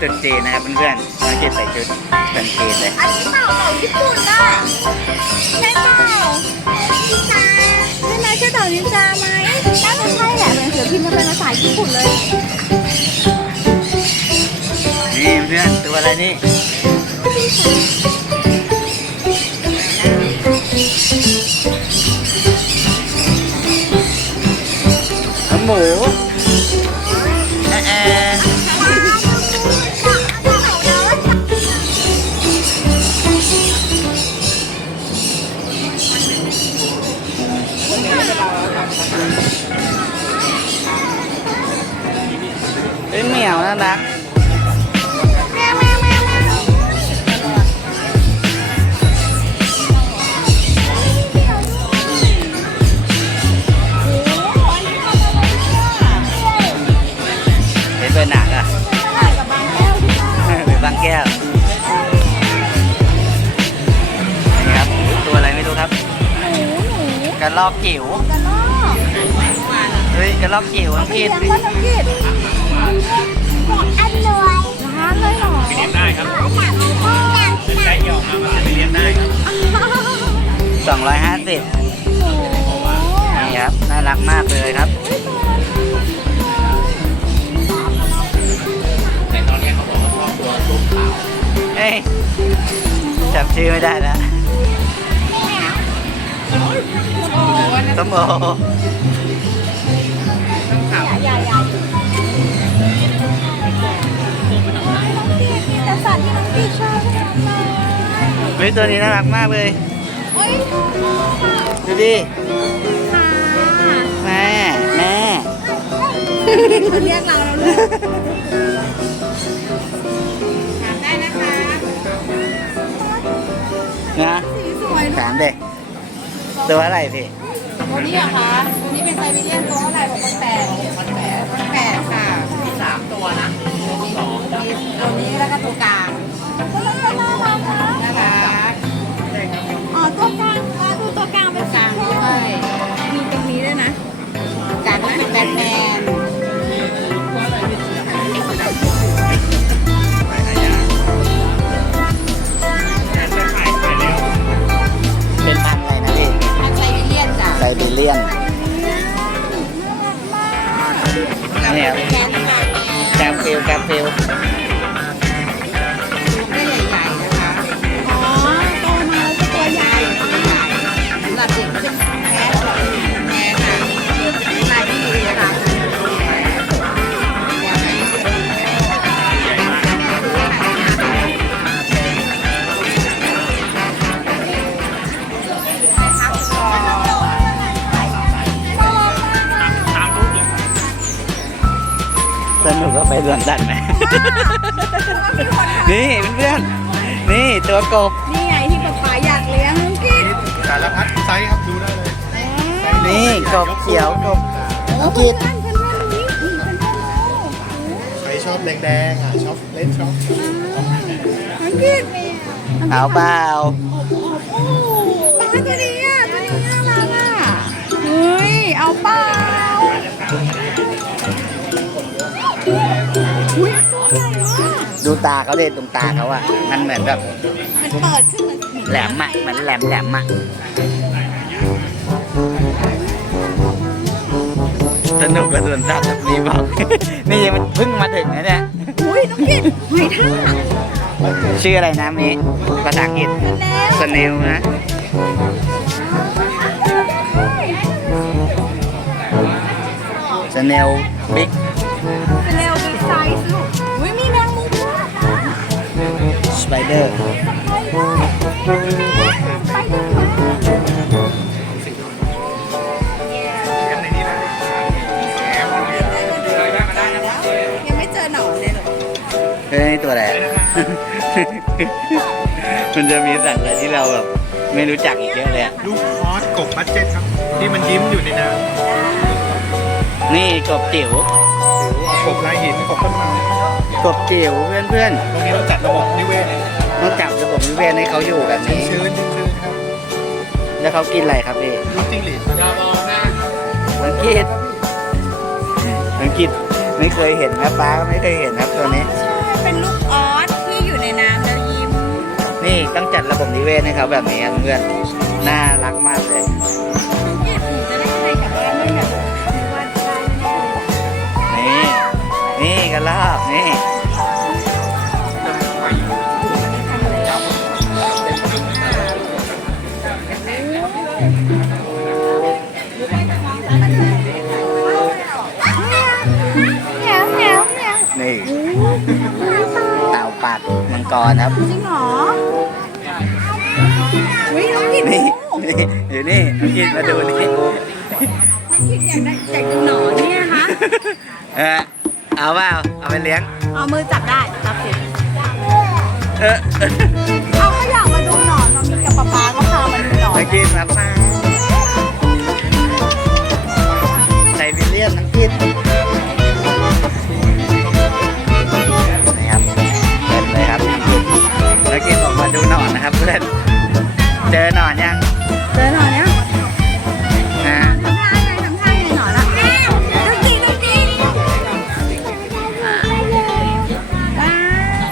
ตรุษจีนนะครับเพื่อนๆน้องกิตใส่ชุดเป็นจีนเลย อันนี้เต่าญี่ปุ่นน่ะใช่เปล่านินจาใช่ไหมใช่เต่านินจาไหมน่าจะใช่แหละเป็นเสือพิมพ์มันเป็นภาษาญี่ปุ่นเลย นี่เพื่อนตัวอะไรนี่น้องหมูเป็นเหมียวน่ารักเป็นหนักอ่ะเป็นบางแก้วนี่ครับตัวอะไรไม่รู้ครับกระรอกจิ๋วเฮ้ยกระรอกจิ๋วอังกฤษ อันรวยร้านเลยเหรอ เรียนได้ครับใช้ยอมมาเรียนได้ครับ 250นี่ครับน่ารักมากเลยครับ แต่ตอนนี้เขาบอกว่าชอบตัวส้มขาว เฮ้ยจำชื่อไม่ได้แล้วส้มโอ แต่สัตว์ที่น้องพี่ชอบ เฮ้ยตัวนี้น่ารักมากเลย โอ้ย ดูดิ ค่ะ แม่แม่ เขาเรียกเราแล้วเลยถามได้นะคะ นะ สีสวย ถามเด็กตัวอะไรพี่ ตัวนี้เหรอคะตัวนี้เป็นไซบีเรียนตัวเท่าไหร่6,800ค่ะ มี3ตัวนะ ตัวนี้แล้วก็ตัวกลางนะคะอ๋อตัวกลางดูตัวกลางเป็นกลางด้วยมีตรงนี้ด้วยนะการว่าเป็นแบทแมน เป็นพันธุ์อะไรนะพี่ พันไซบีเรียนจ้ะ ไซบีเรียนนี่ครับ แขนขาแมว แกมฟิล ได้ใหญ่ๆนะคะอ๋อโตมาแล้วจะตัวใหญ่สำหรับเด็กก็จะแพ้หรอแพ้ค่ะลายที่ดีนะคะ สนุกก็ไปสวนสัตว์ไหม นี่เพื่อนๆนี่ตัวกบ นี่ไงที่ป๊าป๊าอยากเลี้ยงกิน สารพัดไซส์ครับดูได้เลย นี่กบเขียวกบอังกฤษ เพื่อนนี้เป็น ใครชอบแดงๆชอบเล่นชอบ อังกฤษ เอาเปล่า โอ้ป๊าตัวนี้อ่ะตัวนี้น่ารักอ่ะเฮ้ยเอาเปล่าอุ้ยตัวใหญ่มาก ดูตาเขาเด็ดตรงตาเขาอะมันเหมือนแบบ มันเปิดขึ้นมา แหลมอะเหมือนแหลมอะสนุกกับสวนสัตว์แบบนี้บอก นี่มันเพิ่งมาถึงนะเนี่ย อุ้ยน้องกินหอยทาก ชื่ออะไรนะมีภาษาอังกฤษสเนลนะสเนลบิ๊ก เป็นเร็วบิ๊กไซส์ลูกอุ้ยมีแมงมุมด้วย สไปเดอร์ ไปดูยังไม่เจอหนอนเลยหรอ เฮ้ยตัวอะไรอะ มันจะมีสัตว์อะไรที่เราแบบไม่รู้จักอีกเยอะเลยอะ ลูกคอสกบบัดเจ็ตครับ ที่มันยิ้มอยู่ในน้ นี่กบจิ๋ว ำกบลายหินกบต้นไม้ กบจิ๋วเพื่อน ตรงนี้เราจัดระบบนิเวศ ๆต้องจับระบบนิเวศให้เขาอยู่แบบนี้ ชื้นครับ แล้วเขากินอะไรครับพี่ ลูกจิ้งหรีดเรามองหน้า อังกฤษไม่เคยเห็นนะป้าก็ไม่เคยเห็นครับตัวนี้ ใช่ เป็นลูกออสที่อยู่ในน้ำแล้วยิ้ม นี่ต้องจัดระบบนิเวศให้เขาแบบนี้ครับเพื่อนน่ารักมากเลย น้องเกดหนูจะได้ใครกลับบ้านด้วยแบบคือว่าได้แน่เลย นี่กระรอกนี่ แมวแมวแมว นี่เต่าปากมังกรครับ จริงเหรออุ้ยน้องกิน นี่ ดู นี่อยู่นี่กินมาดูนี่ น้องกินอยากดูหนอนเนี่ยนะคะ เอาเปล่าเอาไปเลี้ยง เอามือจับได้จับสิ เออ เขาก็อยากมาดูหนอนน้องกินกับป๊าป๊าก็พามาดูหนอน มากินมาป้าไซบีเรียนน้ำกินนะครับเป็นเลยครับแล้วกินออกมาดูหนอนนะครับเพื่อนเจอหนอนยัง เจอหนอนเนี่ย อ่า ทำท่าไงหนอนอ่ะดูสิดูสิว้าว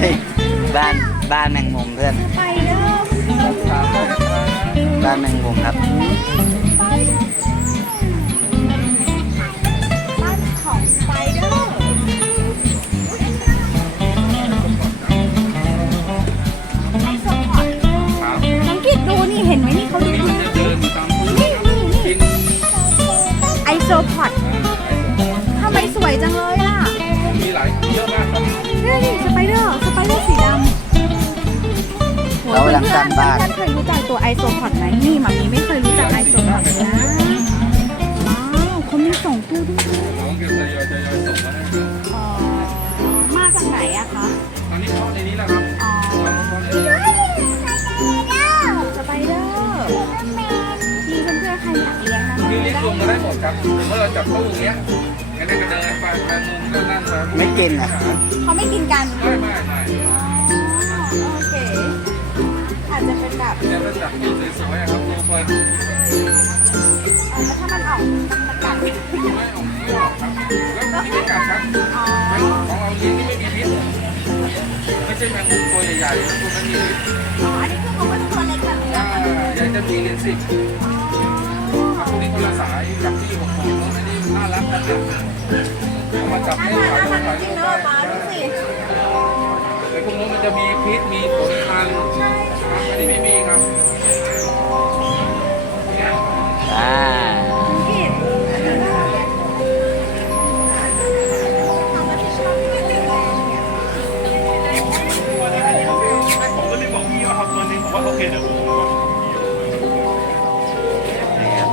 เฮ้ยบ้านแมงมุมเพื่อน ไปเด้อ บ้านแมงมุมครับ บ้านของไปเด้อไอโซพอร์ตน้องกิดดูนี่เห็นไหมนี่เขาดูนี่ไอโซพอร์ตทำไมสวยจังเลยอ่ะ มีหลายเยอะมากครับ นี่สไปเดอร์สีดำ เรากำลังสร้างบ้าน เพื่อนๆเคยรู้จักตัวไอโซพอร์ตไหมนี่หมามีไม่เคยรู้จักไอโซพอร์ตเลยนะว้าวเขามีสองตัวด้วย น้องเก็บทยอยส่งมาให้ครับ อ๋อมาจากไหนอะคะ ตอนนี้เพาะในนี้แหละครับ อ๋อ เพาะในนี้ สไปเดอร์ที่เพื่อนๆใครอยากเลี้ยงนะ คือเลี้ยงรวมกันได้หมดครับเมื่อเราจับตู้อย่างเงี้ยงั้นก็เดินไปมุมก็นั่นไป ไม่กินอ่ะ เขาไม่กินกัน ไม่ โอเคอาจจะเป็นแบบ จะเป็นจับตู้สวยๆครับตัวคน แล้วถ้ามันออกมันกัด ไม่ออกครับแล้วที่ไม่กัดครับ อ๋อ ของเราเลี้ยงนี่ไม่มีพิษไม่ใช่แมงมุมตัวใหญ่ๆแล้วตัวนั้นมีพิษ อ๋ออันนี้คือเขาก็ตัวเล็กแบบนี้ อยากจะมีเลนสิพวกนี้คนละสายจับที่6 โมงอันนี้น่ารักกันนะเอามาจับให้ น่า ถ่าย รัก ถ่าย จริ รู ง ป เน ได้ อะมาดูสิ ไอ้พวกนู้นมันจะมีพิษมีผลทางอันนี้ไม่มีครับ อ่า ผมก็เลยบอกพี่ว่าเอาตัวนี้ผมว่าโอเคเดี๋ยวผม นี่ครับ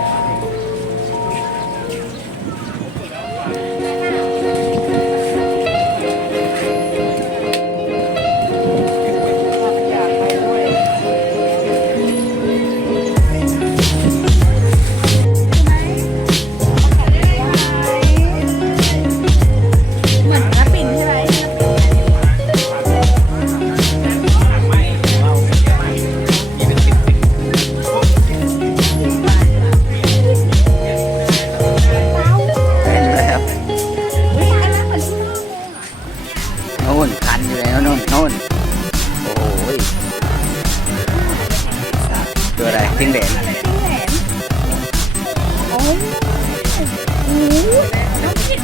เหมือนกระปิ่นใช่ไหม เป็นเลยครับ อุ้ยอันนั้นเหมือนที่นอกเลยอะ นู่นคันอยู่เลยนู่นโอ้โหตัวอะไรจิ้งเหลน จิ้งเหลนโอ้ยโอ้โหน้องกิด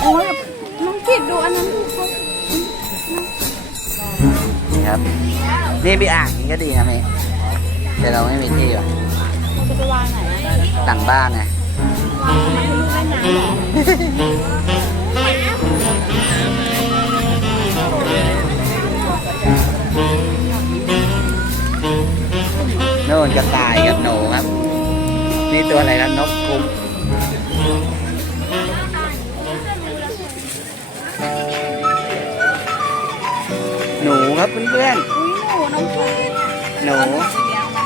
โอ้ยน้องกิดดูอันนั้นดูเขา นี่ครับนี่ไปอ่างนี้ก็ดีนะเมย์แต่เราไม่มีที่ว่ะ เราจะไปวางไหนอะ หลังบ้านไง วางให้ลูกเล่นน้ำเหรอ โน่นกระต่ายกับหนูครับ นี่ตัวอะไรครับนกคุ้มหนูครับเพื่อน อุ้ยหนูน้องกิด ๆหนู เลี้ยงไหม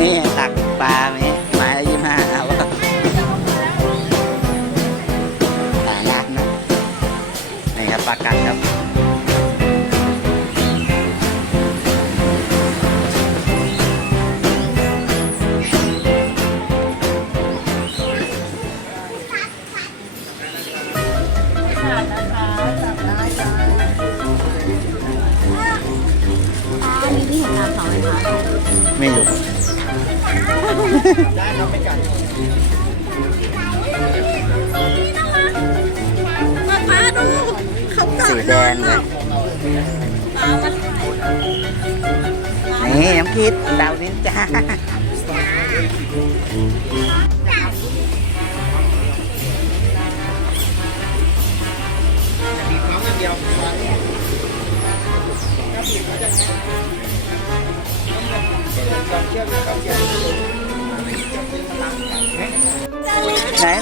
นี่ตักปลาไหมไม้ละ25เอาหาร้านนะนี่ครับปลากัดครับอันนี้ที่เห็นตามเขาไหมคะ ไม่รู้ ป้าดูเขาเกิ สี ด แดงเลยนี่น้ำคิดดาวนินจา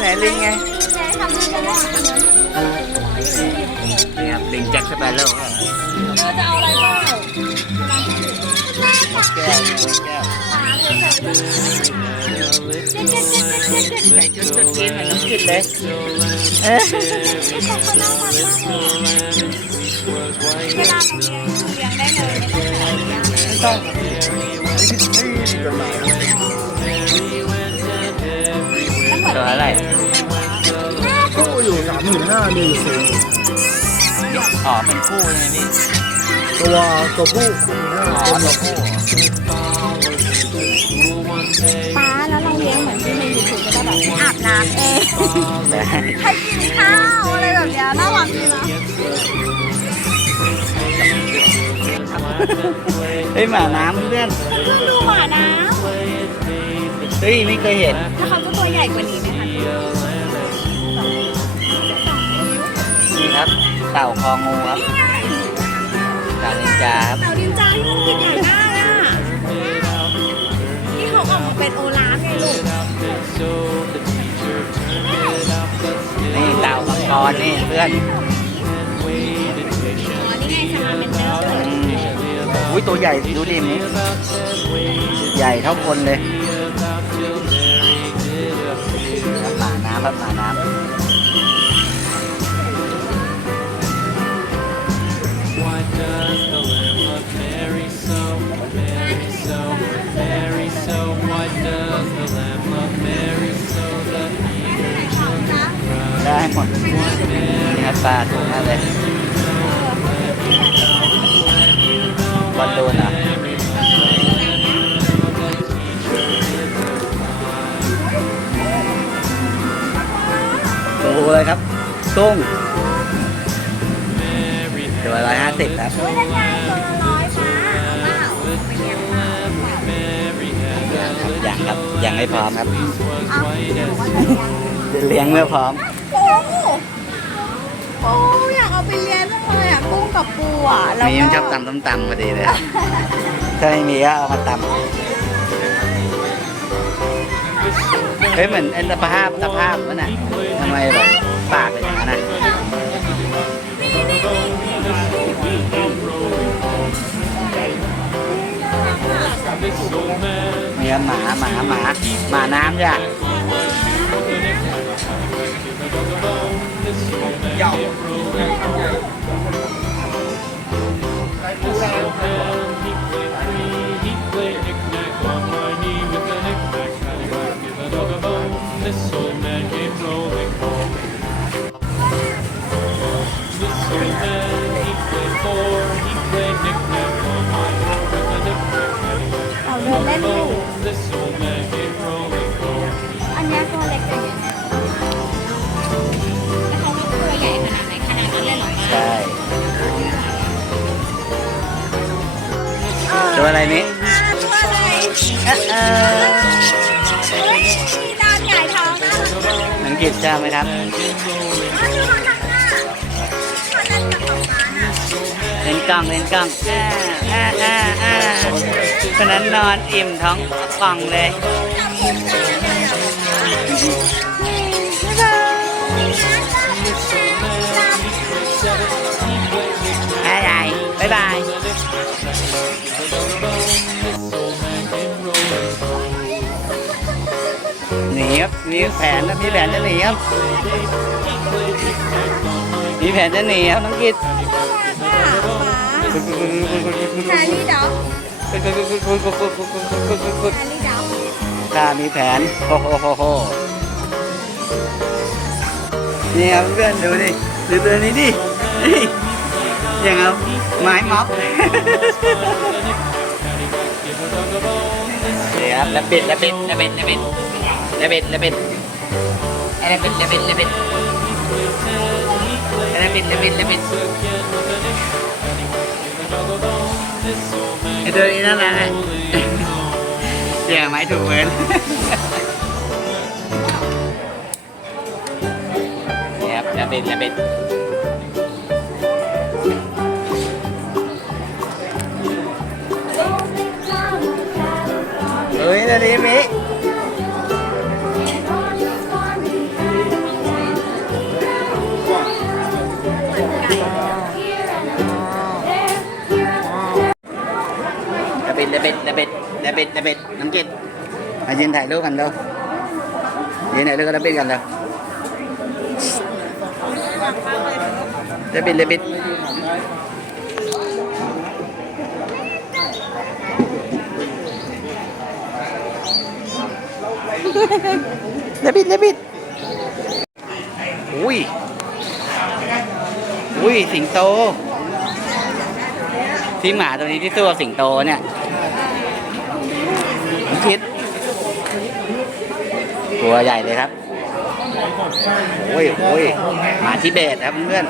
ไหนลิงไงนี่ครับลิงแจ็คสเปโร่ เราจะเอาอะไรบ้าง แก้วแก้วใส่ชุดจีนเหมือนน้องกินเลยเวลาเราเลี้ยงได้เลยไม่ต้อง ตัวอะไร คู่อยู่35,000มีอยู่4 อ๋อเป็นคู่ใช่ไหมพี่ ตัวผู้ อ๋อตัวคู่ ป้าแล้วเราเลี้ยงเหมือนที่ในยูทูบก็ได้แบบอาบน้ำเอง ให้กินข้าวอะไรแบบนี้น่ารักดีนะ เฮ้ยหมาน้ำเพื่อน เพื่อนดูหมาน้ เฮ้ยไม่เคยเห็น ำแล้วเขาก็ตัวใหญ่กว่านี้ไหมคะ นี่ครับเต่าคองูครับเต่านินจาครับ เต่าดินจาที่มันกินใหญ่มากอ่ะที่เขาออกมาเป็นโอลาฟไงลูก นี่เต่ามังกรนี่เพื่อน อ๋อนี่ไงสมาร์เมนเดอร์ อุ้ยตัวใหญ่ดูดิมใหญ่เท่าคนเลยหมาน้ำครับหมาน้ำ Why does the Lamb of Mary so, Mary so, Mary so? Why does the Lamb of Mary so the eager children cry? ได้หมดนี่ครับปลาถูกมากเลยบอลลูนเหรอโอ้โหเลยครับตุ้งตัว150ครับ ตัวละ100ป้าเอาเปล่าไปเลี้ยงเปล่า ยังครับยังไม่พร้อมครับ เอาหนูว่าจะเลี้ยง จะเลี้ยงเมื่อพร้อม ปูปูอยากเอาไปเลี้ยงจังเลยอ่ะกุ้งกับปูอ่ะแล้ว มีมันชอบตำตำพอดีเลย ถ้าไม่มีก็เอามาตำเฮ้ยเหมือนตะภาพมันน่ะทำไมแบบปากเป็นอย่างนั้นน่ะเนี่ยหมาน้ำจ้ะ He played knick-knack on my knee with a knick-knack, paddywhack, give a dog a bone. This old man came rolling home. This old man, he played four. He played knick-knack on my door with a knick-knack, paddywhack, เอาเดินเล่นอยู่ this old man came rolling home. อันเนี้ยตัวเล็กกว่านี้แล้วเขาตัวใหญ่ขนาดไหนขนาดนั้นเลยเหรอ ใช่ตัวอะไรนี้ ตัวอะไรเฮ้ยมีนอนหงายท้องนะ อังกฤษใช่ไหมครับ ดูเขาทำหน้าเขาเล่นกับป๊าป๊าน่ะ เล่นกล้องตอนนั้นนอนอิ่มท้องป่องเลยบ๊ายบาย มีแผนนะมีแผนจะหนีครับมีแผนจะหนีครับน้องกิต แฮร์รี่ด็อกแฮร์รี่ด็อก ข้ามีแผนโอ้โหนี่ครับเพื่อนดูดิดูตัวนี้ดิอย่างเอาไม้ม็อบนี่ครับระบิดไอ้ระบิดไอ้ตัวนี้นั่นแหละอย่างไม้ถูกเหมือนนี่ครับระบิดเฮ้ยตัวนี้มิระบิดน้องกิตมายืนถ่ายรูปกันเร็วยืนถ่ายรูปกับระบิดกันเร็วระบิดระบิดอุ้ยสิงโตที่หมาตัวนี้ที่สู้กับสิงโตเนี่ยคิดตัวใหญ่เลยครับโอ้ยหมาทิเบตครับเพื่อน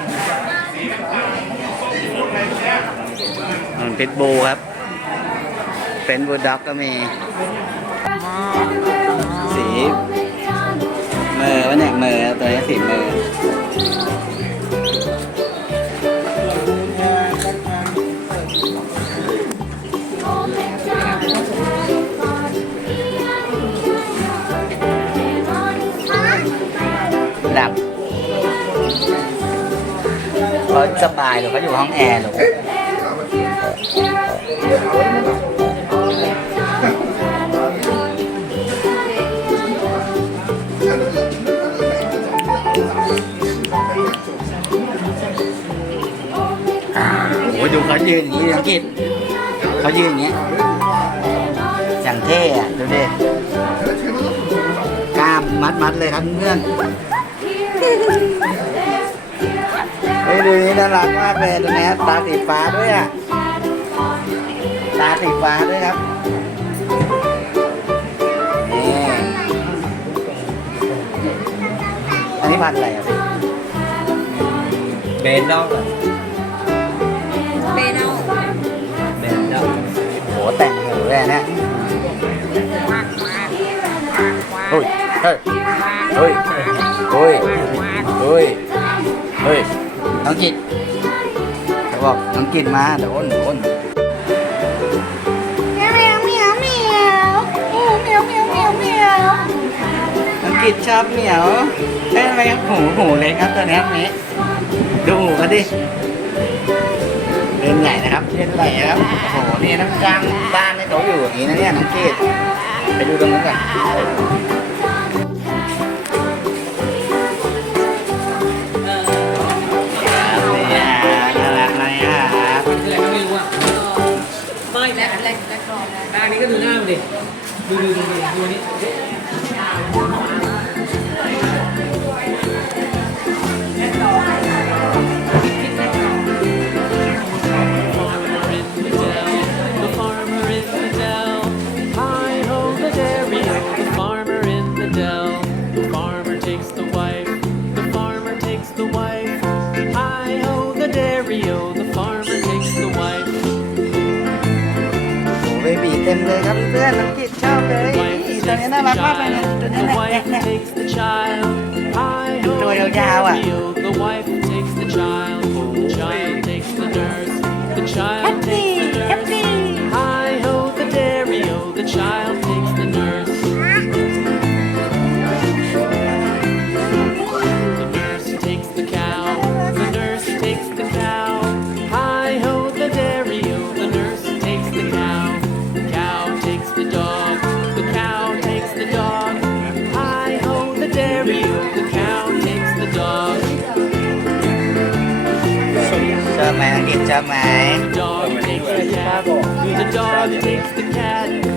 มันเป็นบูครับเป็นบูลด็อกก็มีสีเมอวะเนี่ยเมอตัวนี้สีเมอดับเขาสบายหรือเขาอยู่ห้องแอร์หรือโอ้ยดูเขายืนอย่างนี้อังกฤษเขายืนอย่างเงี้ยอย่างเท่อะดูดิกล้ามมัดเลยครับเพื่อนเฮ้ยดูนี้น่ารักมากเลยตัวนี้ตาสีฟ้าด้วยอ่ะตาสีฟ้าด้วยครับนี่อันนี้พันธุ์อะไรอ่ะพี่เบนดอกเบนเอา โหแต่งหูเลยเนี่ยเฮ้ยน้องกิตเขาบอกน้องกิตมาเดี๋ยวอ้น เหมียวโอ้เหมียวน้องกิตชอบเหมียวเอ้ยทำไมหูเล็กครับตัวนี้นี้ดูหูเขาดิเล่นใหญ่นะครับเล่นใหญ่ครับโอ้โหนี่น้ำกลางบ้านให้เขาอยู่อย่างนี้นะเนี่ยน้องกิตไปดูตรงนั้นก่อนตานี้ก็ดูหน้ามันดิดูนี่The farmer in the dell, hi ho the dairy o. The farmer in the dell, the farmer takes the wife. The farmer takes the wife, hi ho the dairy o. The farmer takes the wife. เบบีเต็มเลยครับเพื่อนน้องกิตชอบเลยตัวนี้น่ารักมากเลยเนี่ยตัวนี้เนี่ยตัวยาวๆอ่ะ The wife takes the child, the child takes the nurse, the child takes the nurse. Hi ho the dairy o, the child takes the nurse. The nurse takes the cow, the nurse takes the cow. Hi ho the dairy o, the nurse takes the cow. The cow takes the dog, the cow takes the dog. Hi ho ชอบไหม Dog takes the cat. The dog takes the cat.